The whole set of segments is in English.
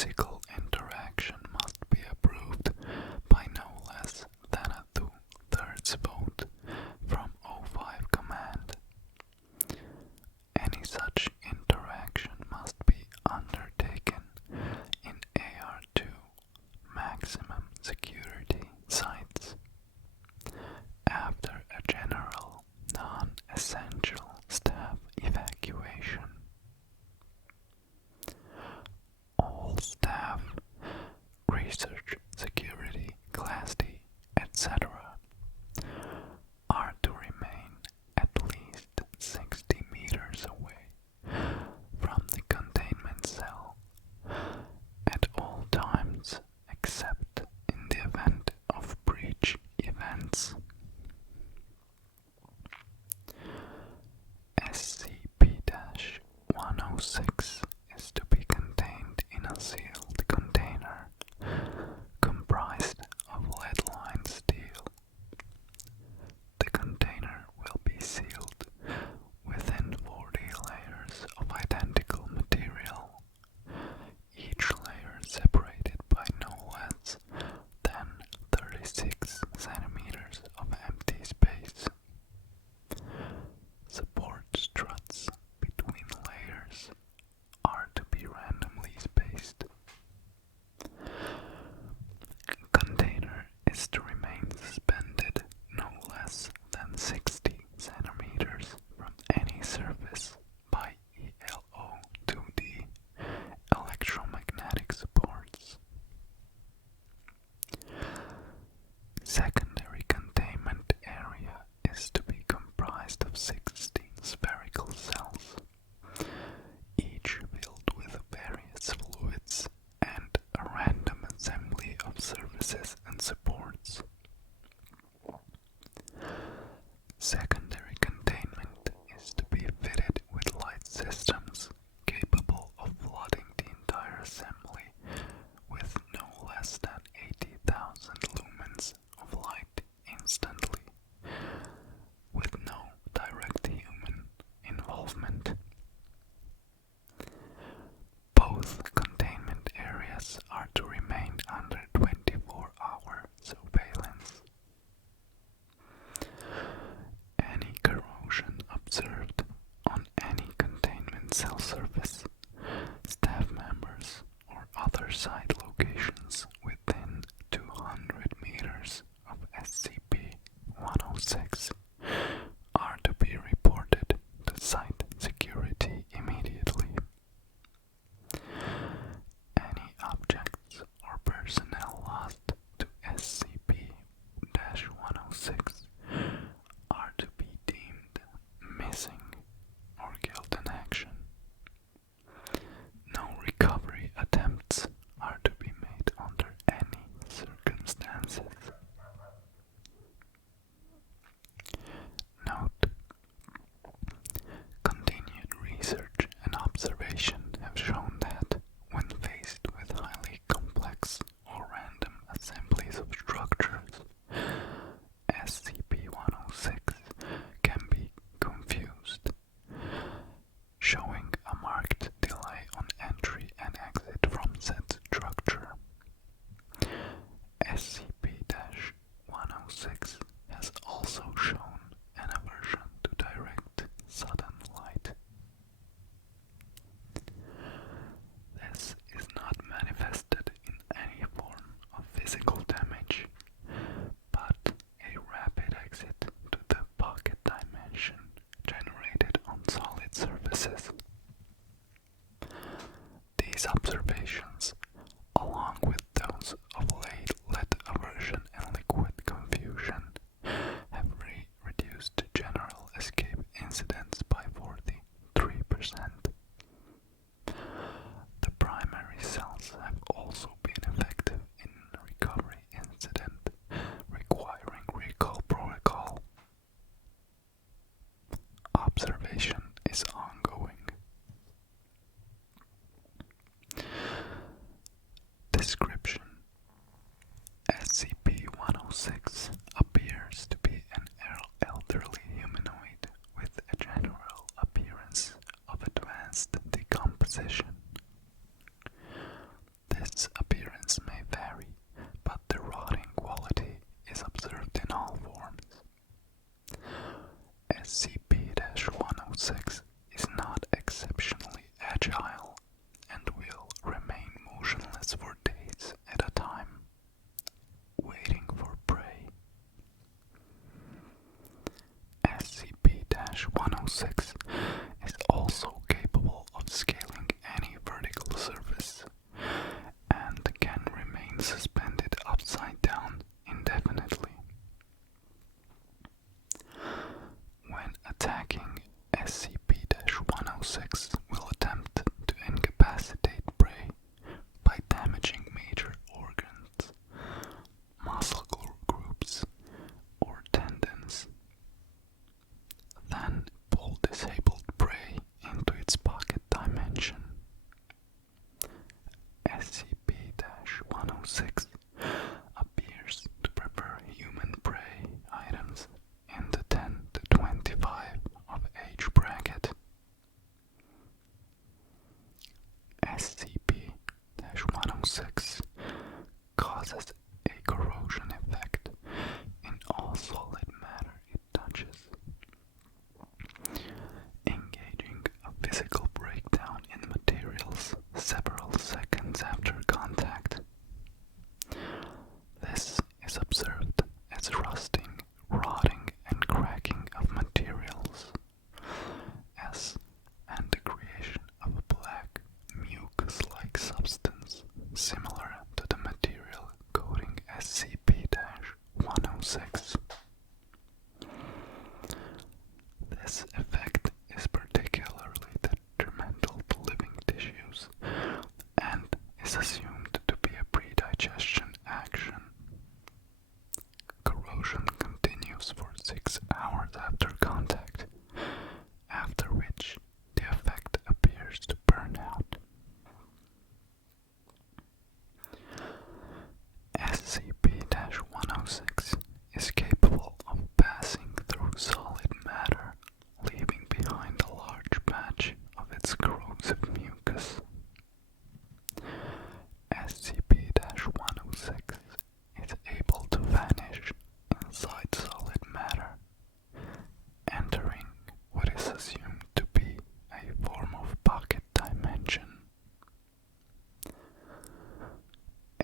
physical interaction must be approved by no less than a 2/3 vote from O5 Command. Any such interaction must be undertaken in AR2 maximum security sites after a general non-essential staff evacuation. All staff, research, security, Class D, etc. are to remain at least 60 meters away from the containment cell at all times except in the event of breach events. SCP-106 is to be contained in a sealed container comprised of lead-lined steel. The container will be sealed within 40 layers of identical material, each layer separated by no less than 36 centimeters of empty space. Support struts between layers are to be randomly spaced. Container is to remain suspended no less than 60 centimeters from any surface by ELO2D electromagnetic supports. Secondary containment area is to be comprised of 16 spherical cells, each filled with various fluids and a random assembly of surfaces and supports. Secondary containment is to be fitted with light systems capable of flooding the entire assembly with no less than 80,000 lumens of light instantly, with no direct human involvement. Both containment areas are to remain under 24-hour surveillance. Any corrosion observed on any containment cell surface, staff members, or other site locations within 200 meters of SCP-106 are to be reported to site security immediately. Any objects or personnel lost to SCP-106 are to be deemed missing or killed in action. No recovery attempts are to and suspended upside down indefinitely. When attacking, SCP-106 will attempt to incapacitate prey by damaging major organs, muscle groups, or tendons. Then pull disabled prey into its pocket dimension. SCP-106 appears to prefer human prey items in the 10 to 25 of age bracket. SCP-106 causes a corrosion effect in all solid matter it touches, engaging a physical breakdown in materials several seconds after contact. This is observed as rusting, rotting, and cracking of materials, and the creation of a black, mucus-like substance similar to the material coating SCP-106. This effect is particularly detrimental to living tissues and is assumed to be a pre-digestion action. Corrosion continues for 6 hours after contact, after which the effect appears to burn out. SCP-106 is capable of passing through solid matter, leaving behind a large patch of its corrosive mucus. SCP-106 is able to vanish inside solid matter, entering what is assumed to be a form of pocket dimension.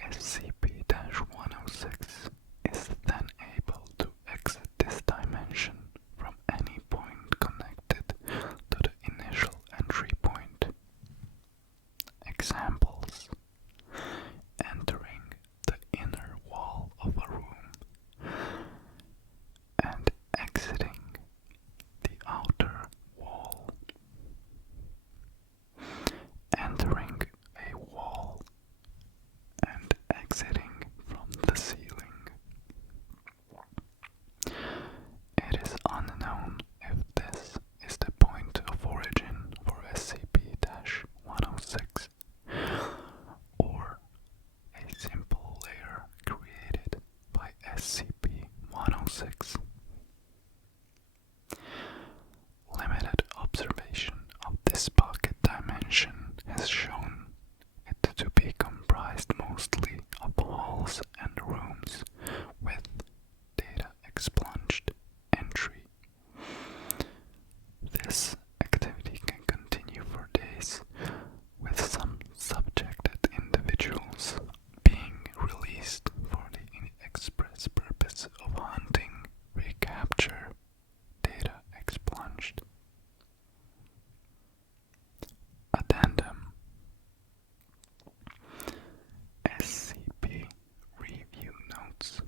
SCP-106 is then able to exit this dimension from any point connected to the initial entry point. Examples: entering the inner wall of a room and exiting the outer wall, entering a wall and exiting from the ceiling. It is unknown if this is the point of origin for SCP-106 or a simple layer created by SCP-106. Limited observation of this pocket dimension has shown it to be comprised mostly of halls and rooms with data expunged entry. This activity can continue for days, with some subjected individuals being released for the express purpose of hunting, recapture, data expunged. Addendum: SCP Review Notes.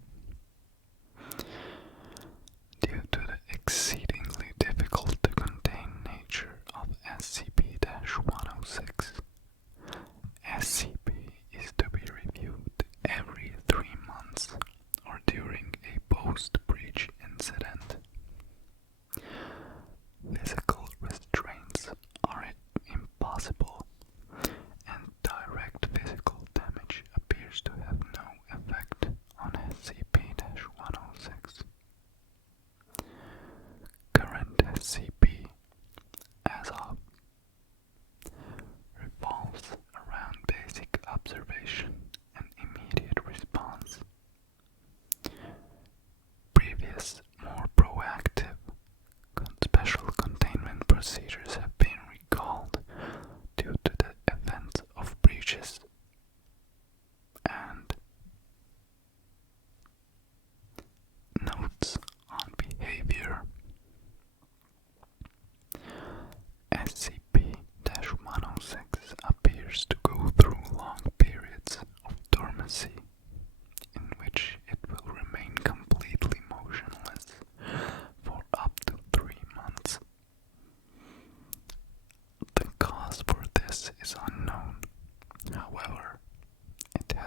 Due to the exceedingly difficult to contain nature of SCP-106, SCP is to be reviewed every 3 months or during a post-breach incident. Physical restraints are impossible, and direct physical damage appears to have no effect on SCP-106.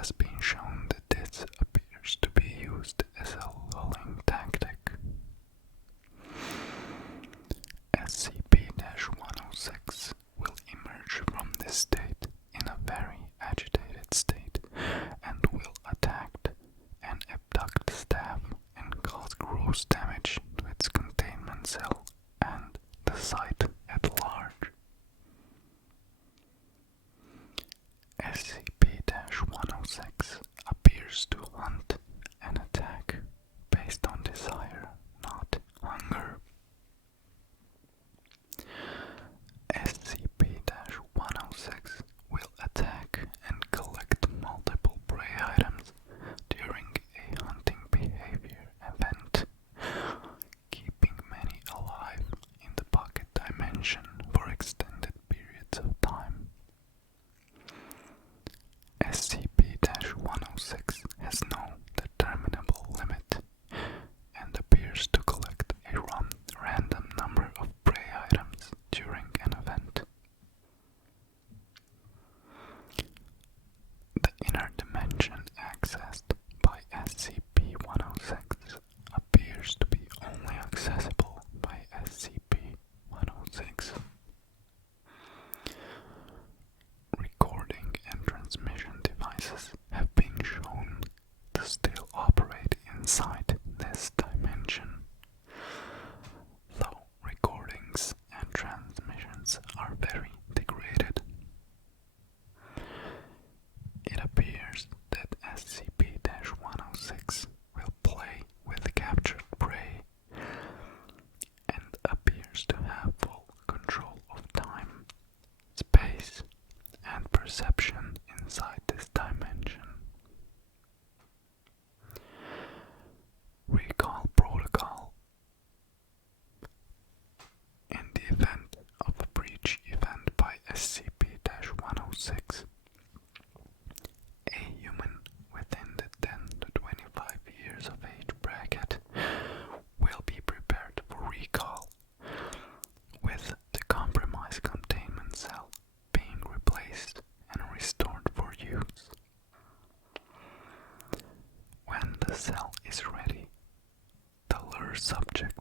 has been shown that this appears to be used as a lulling tactic. SCP-106 will emerge from this state in a very agitated state and will attack and abduct staff and cause gross damage to its containment cell and the site at large. SCP-106 appears to hunt and attack based on desire, not hunger. SCP-106 will attack and collect multiple prey items during a hunting behavior event, keeping many alive in the pocket dimension for extended periods of time. SCP-106 has no determinable limit and appears to collect a random number of prey items during an event. The inner dimension accessed by SCP-106 appears to be only accessible by SCP-106. Recording and transmission devices have been shown to still operate inside this dimension, though recordings and transmissions are very degraded. It appears that SCP-106 will play with captured prey and appears to have full control of time, space, and perception inside this dimension. Recall protocol. In the event of a breach event by SCP-106, a human within the 10 to 25 years of age bracket will be prepared for recall, with the compromised containment cell being replaced and restored for use. When the cell is ready, the lure subject